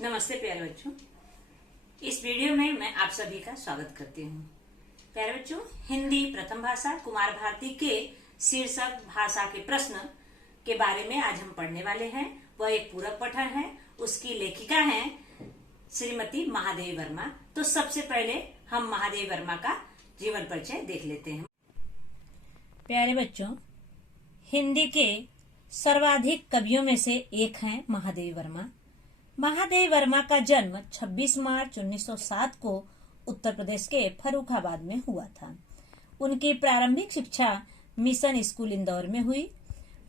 नमस्ते प्यारे बच्चों, इस वीडियो में मैं आप सभी का स्वागत करती हूँ। प्यारे बच्चों, हिंदी प्रथम भाषा कुमार भारती के शीर्षक भाषा के प्रश्न के बारे में आज हम पढ़ने वाले हैं। वह एक पूरक पठन है। उसकी लेखिका हैं श्रीमती महादेवी वर्मा। तो सबसे पहले हम महादेवी वर्मा का जीवन परिचय देख लेते हैं। प्यारे बच्चों, हिंदी के सर्वाधिक कवियों में से एक हैं महादेवी वर्मा। महादेवी वर्मा का जन्म 26 मार्च 1907 को उत्तर प्रदेश के फर्रुखाबाद में हुआ था। उनकी प्रारंभिक शिक्षा मिशन स्कूल इंदौर में हुई।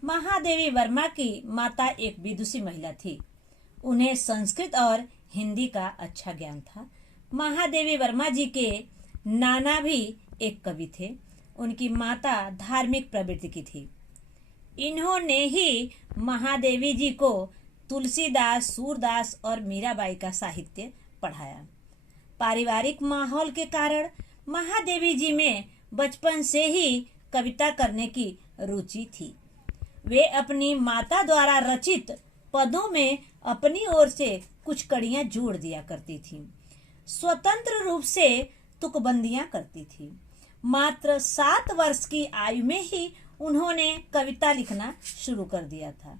महादेवी वर्मा की माता एक विदुषी महिला थी। उन्हें संस्कृत और हिंदी का अच्छा ज्ञान था। महादेवी वर्मा जी के नाना भी एक कवि थे। उनकी माता धार्मिक प्रवृत्ति की थी। इन्होंने ही महादेवी जी को तुलसीदास, सूरदास और मीराबाई का साहित्य पढ़ाया। पारिवारिक माहौल के कारण महादेवी जी में बचपन से ही कविता करने की रुचि थी। वे अपनी माता द्वारा रचित पदों में अपनी ओर से कुछ कड़ियां जोड़ दिया करती थीं। स्वतंत्र रूप से तुकबंदियां करती थी। मात्र 7 वर्ष की आयु में ही उन्होंने कविता लिखना शुरू कर दिया था।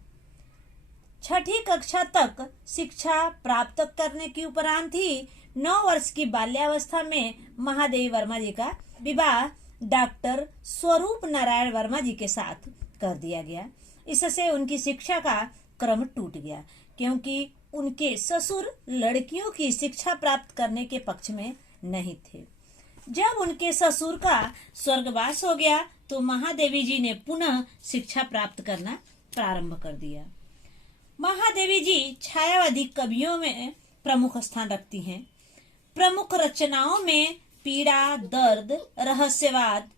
6ठी कक्षा तक शिक्षा प्राप्त करने के उपरांत ही 9 वर्ष की बाल्यावस्था में महादेवी वर्मा जी का विवाह डॉक्टर स्वरूप नारायण वर्मा जी के साथ कर दिया गया। इससे उनकी शिक्षा का क्रम टूट गया, क्योंकि उनके ससुर लड़कियों की शिक्षा प्राप्त करने के पक्ष में नहीं थे। जब उनके ससुर का स्वर्गवास हो गया तो महादेवी जी ने पुनः शिक्षा प्राप्त करना प्रारंभ कर दिया। महादेवी जी छायावादी कवियों में प्रमुख स्थान रखती हैं। प्रमुख रचनाओं में पीड़ा, दर्द, रहस्यवाद,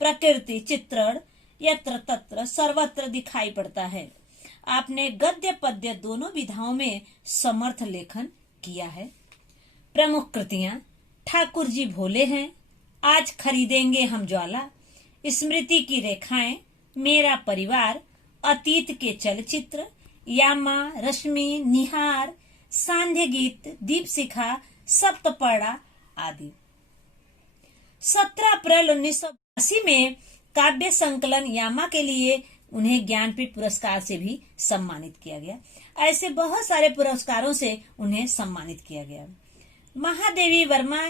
प्रकृति चित्रण यत्र तत्र सर्वत्र दिखाई पड़ता है। आपने गद्य पद्य दोनों विधाओं में समर्थ लेखन किया है। प्रमुख कृतियां ठाकुर जी भोले हैं, आज खरीदेंगे हम ज्वाला, स्मृति की रेखाएं, मेरा परिवार, अतीत के चलचित्र, यामा, रश्मि, निहार, सांध्य गीत, दीपशिखा, सप्तपर्णा आदि। 17 अप्रैल 1980 में काव्य संकलन यामा के लिए उन्हें ज्ञानपीठ पुरस्कार से भी सम्मानित किया गया। ऐसे बहुत सारे पुरस्कारों से उन्हें सम्मानित किया गया। महादेवी वर्मा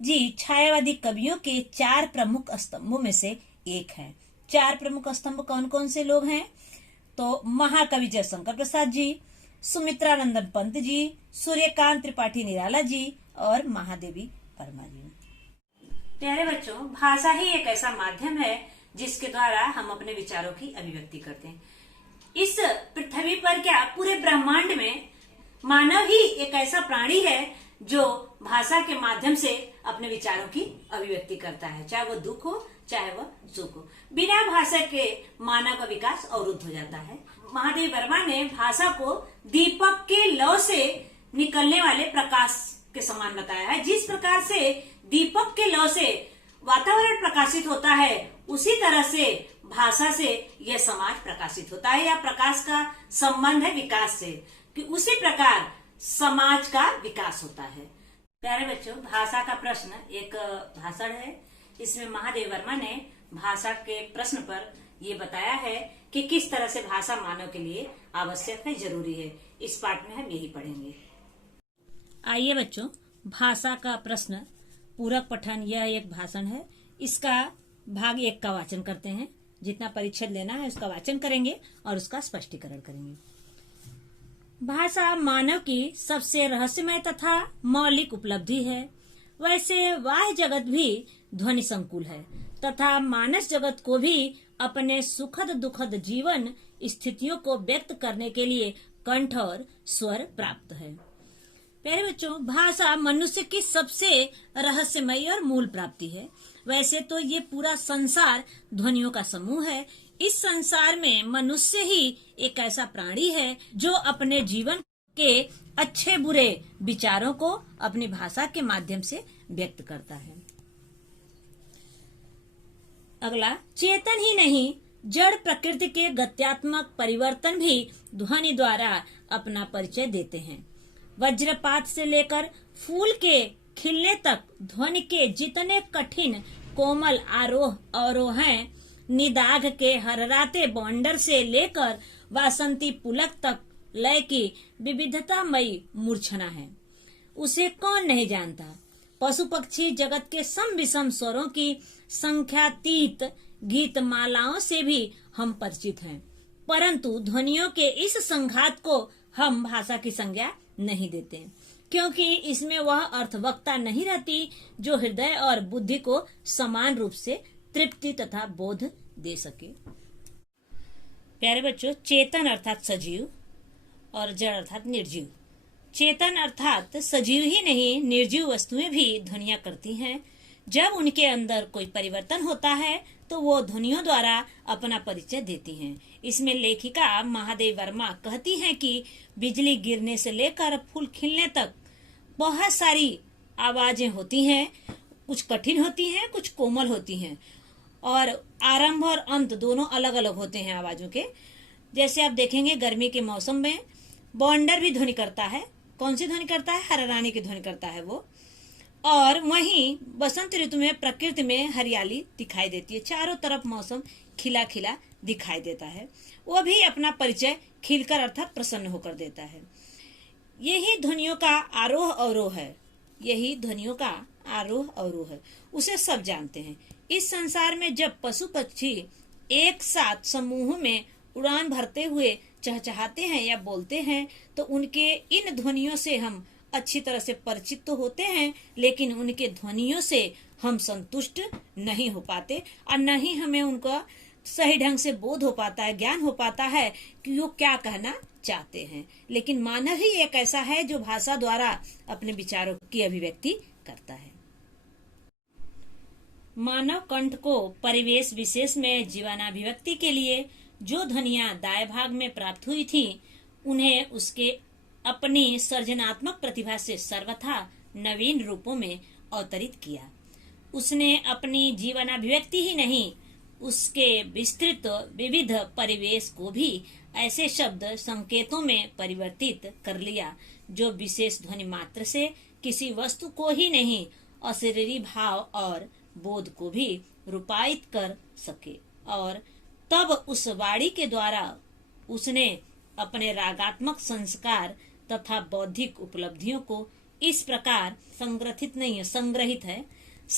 जी छायावादी कवियों के 4 प्रमुख स्तंभों में से एक हैं। 4 प्रमुख स्तंभ कौन कौन से लोग हैं? तो महाकवि जयशंकर प्रसाद जी, सुमित्रानंदन पंत जी, सूर्यकांत त्रिपाठी निराला जी और महादेवी वर्मा जी। प्यारे बच्चों, भाषा ही एक ऐसा माध्यम है जिसके द्वारा हम अपने विचारों की अभिव्यक्ति करते हैं। इस पृथ्वी पर क्या पूरे ब्रह्मांड में मानव ही एक ऐसा प्राणी है जो भाषा के माध्यम से अपने विचारों की अभिव्यक्ति करता है, चाहे वो दुख हो चाहे वह सुख हो। बिना भाषा के मानव का विकास अवरुद्ध हो जाता है। महादेवी वर्मा ने भाषा को दीपक के लौ से निकलने वाले प्रकाश के समान बताया है। जिस प्रकार से दीपक के लौ से वातावरण प्रकाशित होता है, उसी तरह से भाषा से यह समाज प्रकाशित होता है, या प्रकाश का संबंध है विकास से, कि उसी प्रकार समाज का विकास होता है। प्यारे बच्चों, भाषा का प्रश्न एक भाषण है। इसमें महादेवी वर्मा ने भाषा के प्रश्न पर ये बताया है कि किस तरह से भाषा मानव के लिए आवश्यक है, जरूरी है। इस पाठ में हम यही पढ़ेंगे। आइए बच्चों, भाषा का प्रश्न पूरक पठन, यह एक भाषण है। इसका भाग 1 का वाचन करते हैं। जितना परिच्छेद लेना है उसका वाचन करेंगे और उसका स्पष्टीकरण करेंगे। भाषा मानव की सबसे रहस्यमय तथा मौलिक उपलब्धि है। वैसे बाह्य जगत भी ध्वनि संकुल है तथा मानस जगत को भी अपने सुखद दुखद जीवन स्थितियों को व्यक्त करने के लिए कंठ और स्वर प्राप्त है। प्यारे बच्चों, भाषा मनुष्य की सबसे रहस्यमयी और मूल प्राप्ति है। वैसे तो ये पूरा संसार ध्वनियों का समूह है। इस संसार में मनुष्य ही एक ऐसा प्राणी है जो अपने जीवन के अच्छे बुरे विचारों को अपनी भाषा के माध्यम से व्यक्त करता है। अगला, चेतन ही नहीं जड़ प्रकृति के गत्यात्मक परिवर्तन भी ध्वनि द्वारा अपना परिचय देते हैं। वज्रपात से लेकर फूल के खिलने तक ध्वनि के जितने कठिन कोमल आरोह अवरोह हैं, निदाघ के हरराते बॉन्डर से लेकर वासंती पुलक तक लय की विविधतामयी मूर्छना है। उसे कौन नहीं जानता। पशु पक्षी जगत के सम विषम स्वरों की संख्यातीत गीत मालाओं से भी हम परिचित हैं, परंतु ध्वनियों के इस संघात को हम भाषा की संज्ञा नहीं देते, क्योंकि इसमें वह अर्थवक्ता नहीं रहती जो हृदय और बुद्धि को समान रूप से तृप्ति तथा बोध दे सके। प्यारे बच्चों, चेतन अर्थात सजीव और जड़ अर्थात निर्जीव। चेतन अर्थात सजीव ही नहीं, निर्जीव वस्तुएं भी ध्वनियां करती हैं। जब उनके अंदर कोई परिवर्तन होता है तो वो ध्वनियों द्वारा अपना परिचय देती हैं। इसमें लेखिका महादेव वर्मा कहती हैं कि बिजली गिरने से लेकर फूल खिलने तक बहुत सारी आवाजें होती हैं, कुछ कठिन होती हैं, कुछ कोमल होती हैं, और आरंभ और अंत दोनों अलग अलग होते हैं आवाजों के। जैसे आप देखेंगे गर्मी के मौसम में बॉन्डर भी ध्वनि करता है। कौन सी ध्वनि करता है? हरराने की ध्वनि करता है वो। और वहीं बसंत ऋतु में प्रकृति में हरियाली दिखाई देती है, चारों तरफ मौसम खिला खिला दिखाई देता है। वो भी अपना परिचय खिलकर अर्थात प्रसन्न होकर देता है। यही ध्वनियों का आरोह अवरोह है, यही ध्वनियों का आरोह अवरोह है, उसे सब जानते हैं। इस संसार में जब पशु पक्षी एक साथ समूह में उड़ान भरते हुए चहचहाते हैं या बोलते हैं तो उनके इन ध्वनियों से हम अच्छी तरह से परिचित तो होते हैं, लेकिन उनके ध्वनियों से हम संतुष्ट नहीं हो पाते और न ही हमें उनका सही ढंग से बोध हो पाता है, ज्ञान हो पाता है कि वो क्या कहना चाहते हैं। लेकिन मानव ही एक ऐसा है जो भाषा द्वारा अपने विचारों की अभिव्यक्ति करता है। मानव कंठ को परिवेश विशेष में जीवनाभिव्यक्ति के लिए जो ध्वनियां दाएं भाग में प्राप्त हुई थी, उन्हें उसके अपनी सर्जनात्मक प्रतिभा से सर्वथा नवीन रूपों में अवतरित किया। उसने अपनी जीवनाभिव्यक्ति ही नहीं, उसके विस्तृत विविध परिवेश को भी ऐसे शब्द संकेतों में परिवर्तित कर लिया जो विशेष ध्वनि मात्र से किसी वस्तु को ही नहीं, अशरीरी भाव और बोध को भी रूपायित कर सके। और तब उस वाणी के द्वारा उसने अपने रागात्मक संस्कार तथा बौद्धिक उपलब्धियों को इस प्रकार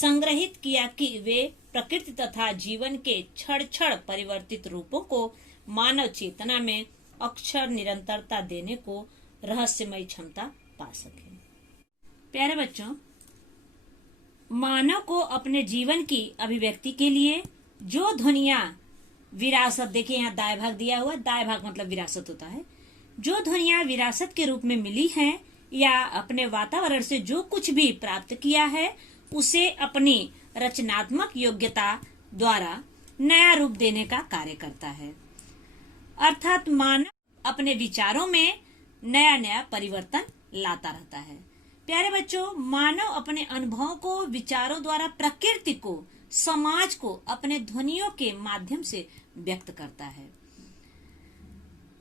संग्रहित किया कि वे प्रकृति तथा जीवन के क्षण क्षण परिवर्तित रूपों को मानव चेतना में अक्षर निरंतरता देने को रहस्यमयी क्षमता पा सके। प्यारे बच्चों, मानव को अपने जीवन की अभिव्यक्ति के लिए जो ध्वनियां विरासत, देखिए यहाँ दाएं भाग दिया हुआ, दाएं भाग मतलब विरासत होता है, जो ध्वनियां विरासत के रूप में मिली हैं या अपने वातावरण से जो कुछ भी प्राप्त किया है उसे अपनी रचनात्मक योग्यता द्वारा नया रूप देने का कार्य करता है। अर्थात मानव अपने विचारों में नया नया परिवर्तन लाता रहता है। प्यारे बच्चों, मानव अपने अनुभवों को, विचारों द्वारा प्रकृति को, समाज को अपने ध्वनियों के माध्यम से व्यक्त करता है।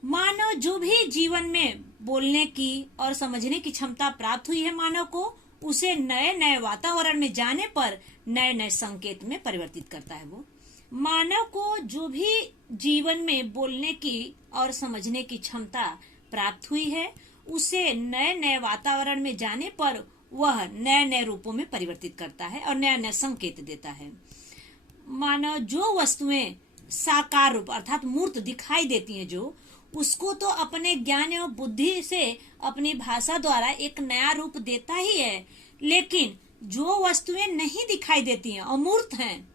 मानव जो भी जीवन में बोलने की और समझने की क्षमता प्राप्त हुई है मानव को, उसे नए नए वातावरण में जाने पर नए नए संकेत में परिवर्तित करता है। वो मानव को जो भी जीवन में बोलने की और समझने की क्षमता प्राप्त हुई है, उसे नए नए वातावरण में जाने पर वह नए नए रूपों में परिवर्तित करता है और नया नया संकेत देता है। मानव जो वस्तुएं साकार रूप अर्थात मूर्त दिखाई देती हैं, जो उसको तो अपने ज्ञान एवं बुद्धि से अपनी भाषा द्वारा एक नया रूप देता ही है, लेकिन जो वस्तुएं नहीं दिखाई देती हैं, अमूर्त हैं,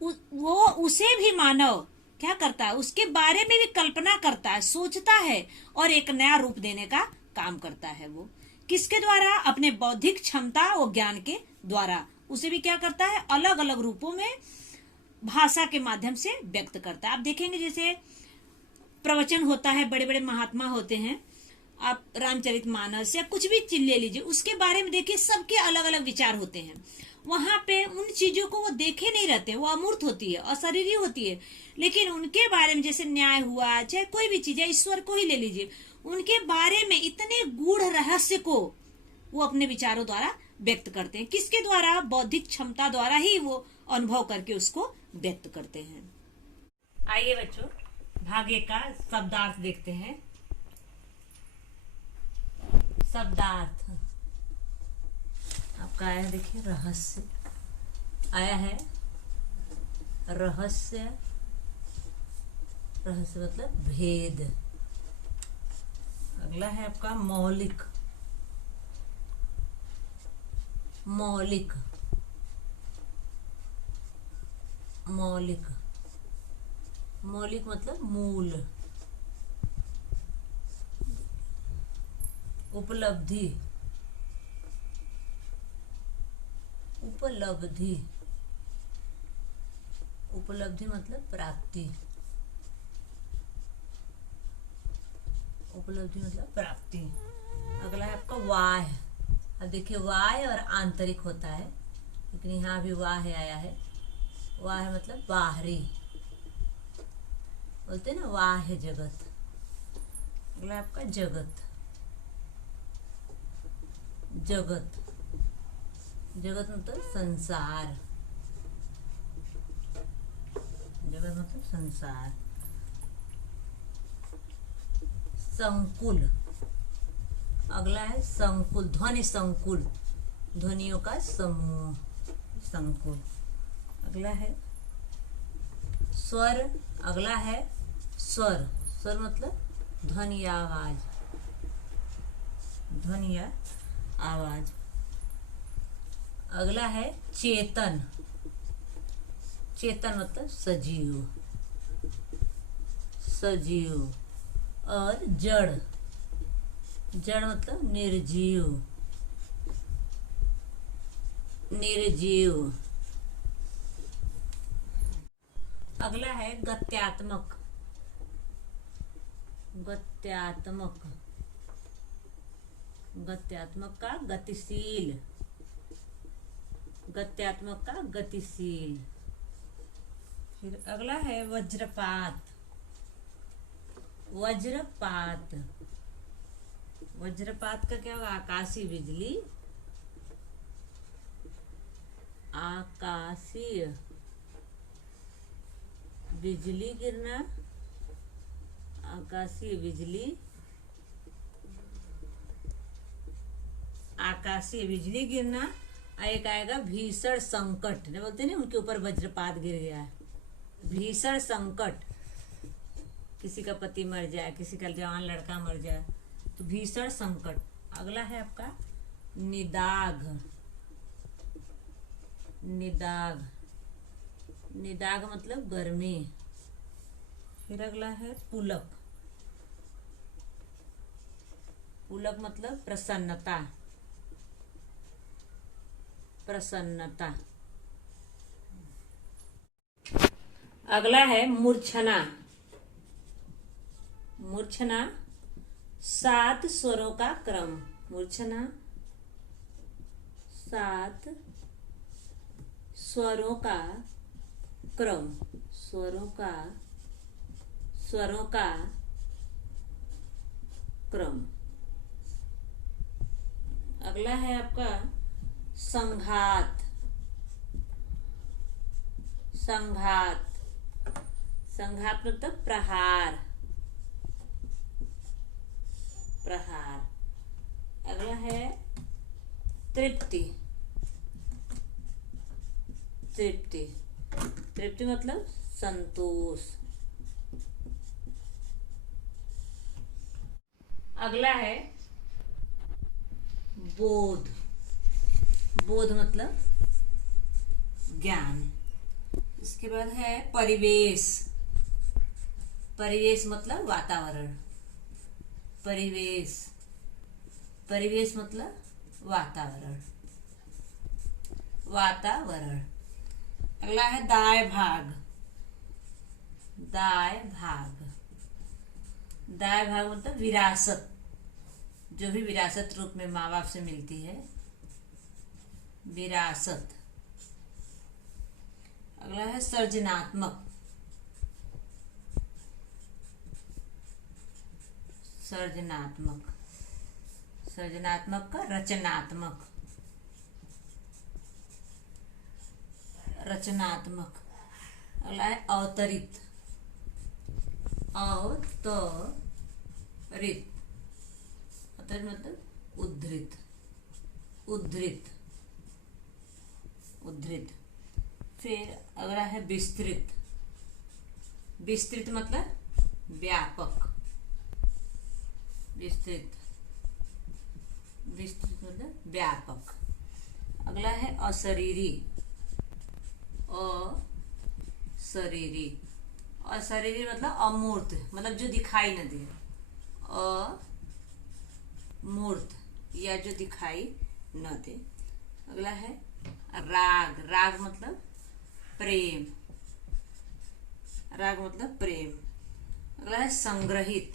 वो उसे भी मानव क्या करता है, उसके बारे में भी कल्पना करता है, सोचता है और एक नया रूप देने का काम करता है। वो किसके द्वारा? अपने बौद्धिक क्षमता और ज्ञान के द्वारा उसे भी क्या करता है, अलग अलग रूपों में भाषा के माध्यम से व्यक्त करता है। आप देखेंगे जैसे प्रवचन होता है, बड़े बड़े महात्मा होते हैं, आप रामचरितमानस या कुछ भी ले लीजिए, उसके बारे में देखिए, सबके अलग अलग विचार होते हैं। वहां पे उन चीजों को वो देखे नहीं रहते, वो अमूर्त होती है, अशरीरी होती है, लेकिन उनके बारे में जैसे न्याय हुआ, चाहे कोई भी चीज है, ईश्वर को ही ले लीजिए, उनके बारे में इतने गूढ़ रहस्य को वो अपने विचारों द्वारा व्यक्त करते हैं। किसके द्वारा? बौद्धिक क्षमता द्वारा ही वो अनुभव करके उसको व्यक्त करते हैं। आइए बच्चों, भाग 1 का शब्दार्थ देखते हैं। शब्दार्थ आपका आया है, देखिए रहस्य आया है। रहस्य, रहस्य मतलब भेद। अगला है आपका मौलिक। मौलिक, मौलिक, मौलिक मतलब मूल। उपलब्धि, उपलब्धि, उपलब्धि मतलब प्राप्ति। उपलब्धि मतलब प्राप्ति। अगला है आपका वाह्य। अब देखिए वाह्य और आंतरिक होता है, लेकिन यहाँ भी वाह्य आया है। वाह्य मतलब बाहरी, बोलते हैं ना वाह्य जगत। अगला आपका जगत। जगत, जगत मतलब संसार। जगत मतलब संसार। संकुल, अगला है संकुल। ध्वनि संकुल, ध्वनियों का समूह, संकुल। अगला है स्वर। अगला है स्वर। स्वर मतलब ध्वनि या आवाज, ध्वनि या आवाज। अगला है चेतन। चेतन मतलब सजीव, सजीव। और जड़, जड़ मतलब निर्जीव, निर्जीव। अगला है गत्यात्मक। गत्यात्मक, गत्यात्मक का गतिशील, गत्यात्मक का गतिशील। फिर अगला है वज्रपात। वज्रपात, वज्रपात का क्या होगा? आकाशीय बिजली, आकाशीय बिजली गिरना, आकाशीय बिजली, आकाशीय बिजली गिरना। एक आएगा भीषण संकट, नहीं बोलते ना उनके ऊपर वज्रपात गिर गया है। भीषण संकट, किसी का पति मर जाए, किसी का जवान लड़का मर जाए, तो भीषण संकट। अगला है आपका निदाघ। निदाघ, निदाघ मतलब गर्मी। फिर अगला है पुलक। पुलक मतलब प्रसन्नता, प्रसन्नता। अगला है मूर्छना। मूर्छना 7 स्वरों का क्रम। मूर्छना 7 स्वरों का क्रम, स्वरों का, स्वरों का क्रम। अगला है आपका संघात। संघात, संघात मतलब प्रहार, प्रहार। अगला है तृप्ति। तृप्ति, तृप्ति मतलब संतोष। अगला है बोध। बोध मतलब ज्ञान। इसके बाद है परिवेश। परिवेश मतलब वातावरण। परिवेश, परिवेश मतलब वातावरण, वातावरण। अगला है दाय भाग। दाय भाग, दाय भाग मतलब विरासत, जो भी विरासत रूप में माँ बाप से मिलती है, विरासत। अगला है सर्जनात्मक। सर्जनात्मक, सृजनात्मक का रचनात्मक, रचनात्मक। अगला है अवतरित, अवतरित, अवतरित मतलब उद्धृत, उद्धृत, उद्धृत। फिर अगला है विस्तृत, विस्तृत मतलब व्यापक, विस्तृत, विस्तृत मतलब व्यापक। अगला है अशरीरी, अशरीरी, अशरीरी मतलब अमूर्त, मतलब जो दिखाई न दे, अमूर्त या जो दिखाई न दे। अगला है राग, राग मतलब प्रेम, राग मतलब प्रेम। अगला है संग्रहित,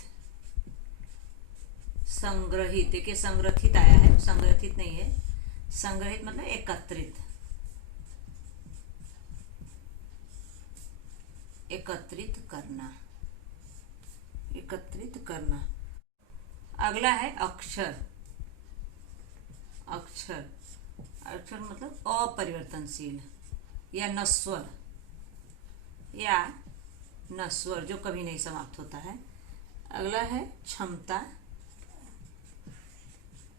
संग्रहित, देखिए संग्रहित आया है, संग्रहित नहीं है, संग्रहित मतलब एकत्रित, एकत्रित करना, एकत्रित करना। अगला है अक्षर, अक्षर, अक्षर मतलब अपरिवर्तनशील या नश्वर, या नश्वर जो कभी नहीं समाप्त होता है। अगला है क्षमता,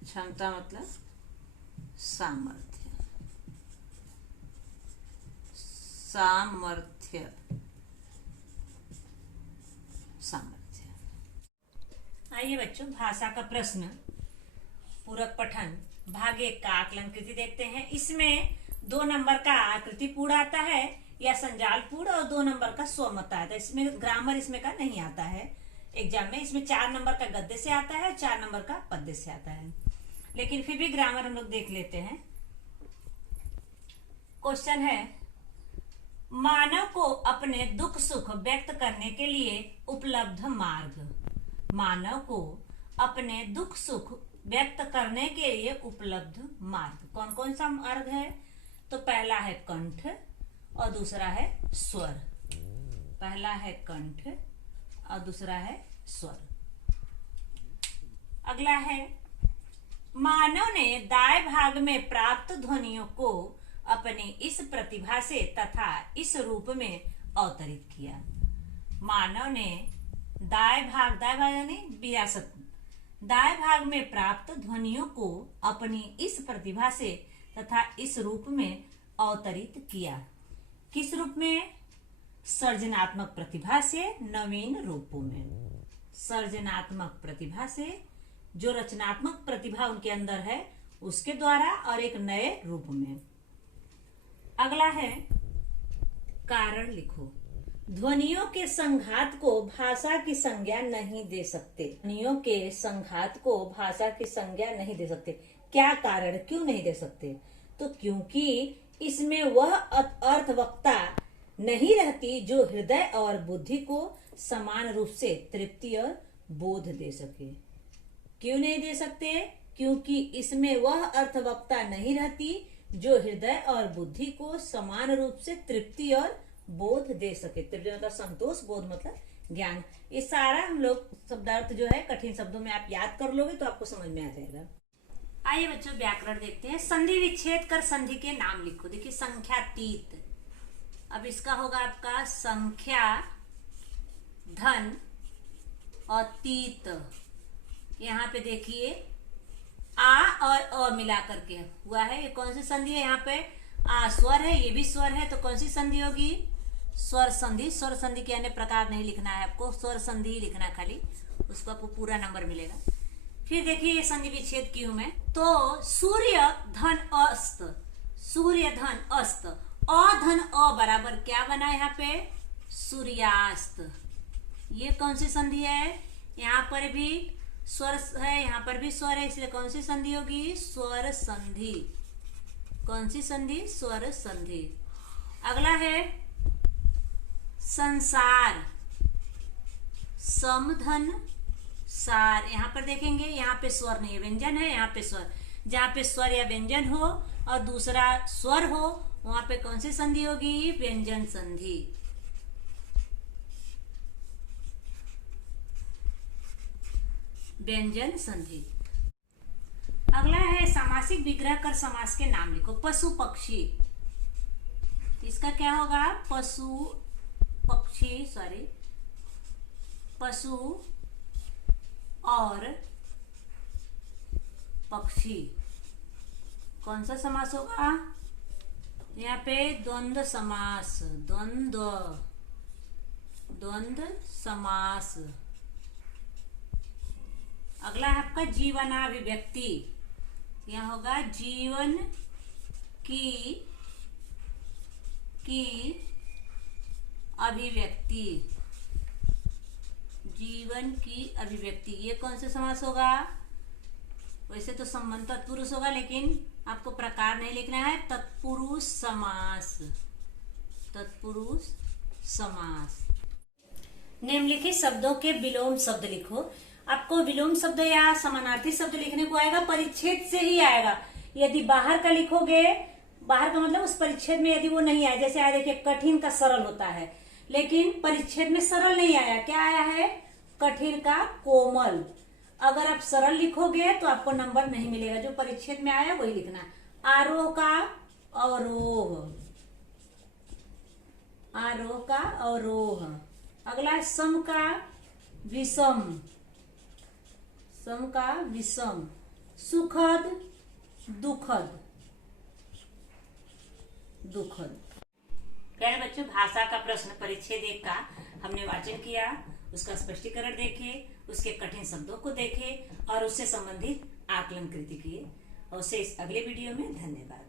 क्षमता मतलब सामर्थ्य, सामर्थ्य, सामर्थ्य। आइए बच्चों, भाषा का प्रश्न पूरक पठन भाग 1 का आकलन कृति देखते हैं। इसमें 2 नंबर का आकृति पूर्ण आता है या संजाल पूर्ण, और 2 नंबर का स्वमत आता है। इसमें ग्रामर इसमें का नहीं आता है एग्जाम में। इसमें 4 नंबर का गद्य से आता है, 4 नंबर का पद्य से आता है, लेकिन फिर भी ग्रामर हम लोग देख लेते हैं। क्वेश्चन है, मानव को अपने दुख सुख व्यक्त करने के लिए उपलब्ध मार्ग, मानव को अपने दुख सुख व्यक्त करने के लिए उपलब्ध मार्ग कौन कौन सा मार्ग है? तो पहला है कंठ और दूसरा है स्वर, पहला है कंठ और दूसरा है स्वर। अगला है, मानव ने दाएं भाग में प्राप्त ध्वनियों को अपनी इस प्रतिभा से तथा इस रूप में अवतरित किया। मानव ने दाएं भाग यानी विरासत, दाएं भाग में प्राप्त ध्वनियों को अपनी इस प्रतिभा से तथा इस रूप में अवतरित किया। किस रूप में? सर्जनात्मक प्रतिभा से नवीन रूपों में, सर्जनात्मक प्रतिभा से, जो रचनात्मक प्रतिभा उनके अंदर है उसके द्वारा, और एक नए रूप में। अगला है, कारण लिखो। ध्वनियों के संघात को भाषा की संज्ञा नहीं दे सकते, ध्वनियों के संघात को भाषा की संज्ञा नहीं दे सकते। क्या कारण, क्यों नहीं दे सकते? तो क्योंकि इसमें वह अर्थवक्ता नहीं रहती जो हृदय और बुद्धि को समान रूप से तृप्ति और बोध दे सके। क्यों नहीं दे सकते? क्योंकि इसमें वह अर्थवक्ता नहीं रहती जो हृदय और बुद्धि को समान रूप से तृप्ति और बोध दे सके। तृप्ति मतलब संतोष, बोध मतलब ज्ञान। ये सारा हम लोग शब्दार्थ जो है कठिन शब्दों में आप याद कर लोगे तो आपको समझ में आ जाएगा। आइए बच्चों, व्याकरण देखते हैं। संधि विच्छेद कर संधि के नाम लिखो। देखिए, संख्यातीत, अब इसका होगा आपका संख्या धन और तीत। यहाँ पे देखिए आ और अ मिला करके हुआ है। ये कौन सी संधि है? यहाँ पे आ स्वर है, ये भी स्वर है, तो कौन सी संधि होगी? स्वर संधि। स्वर संधि के अन्य प्रकार नहीं लिखना है आपको, स्वर संधि ही लिखना है खाली, उसको आपको पूरा नंबर मिलेगा। फिर देखिए ये संधि विच्छेद क्यों में, तो सूर्य धन अस्त, सूर्य धन अस्त, अ धन अ बराबर क्या बना यहाँ पे? सूर्यास्त। ये कौन सी संधि है? यहाँ पर भी स्वर है, यहाँ पर भी स्वर है, इसलिए कौन सी संधि होगी? स्वर संधि। कौन सी संधि? स्वर संधि। अगला है संसार, समधन सार। यहाँ पर देखेंगे, यहाँ पे स्वर नहीं है, व्यंजन है, यहाँ पे स्वर। जहाँ पे स्वर या व्यंजन हो और दूसरा स्वर हो, वहां पे कौन सी संधि होगी? व्यंजन संधि। व्यंजन संधि। समासिक विग्रह कर समास के नाम लिखो। पशु पक्षी, इसका क्या होगा? पशु पक्षी, सॉरी, पशु और पक्षी। कौन सा समास होगा? यहाँ पे द्वंद्व समास, द्वंद्व समास। अगला है आपका जीवनाभिव्यक्ति, यहाँ होगा जीवन की अभिव्यक्ति, जीवन की अभिव्यक्ति। ये कौन सा समास होगा? वैसे तो संबंध तत्पुरुष होगा, लेकिन आपको प्रकार नहीं लिखना है। तत्पुरुष समास, तत्पुरुष समास। निम्नलिखित शब्दों के विलोम शब्द लिखो। आपको विलोम शब्द या समानार्थी शब्द लिखने को आएगा, परिच्छेद से ही आएगा। यदि बाहर का लिखोगे, बाहर का मतलब उस परिच्छेद में यदि वो नहीं आया, जैसे आया देखिए कठिन का सरल होता है, लेकिन परिच्छेद में सरल नहीं आया। क्या आया है? कठिन का कोमल। अगर आप सरल लिखोगे तो आपको नंबर नहीं मिलेगा, जो परिच्छेद में आया वही लिखना है। आरोह का अवरोह, आरोह का अवरोह। अगला सम का विषम, सम का विषम। सुखद दुखद, दुखद। प्यारे बच्चों, भाषा का प्रश्न परिच्छेद 1 का हमने वाचन किया, उसका स्पष्टीकरण देखे, उसके कठिन शब्दों को देखे और उससे संबंधित आकलन कृति किए। और उससे इस अगले वीडियो में धन्यवाद।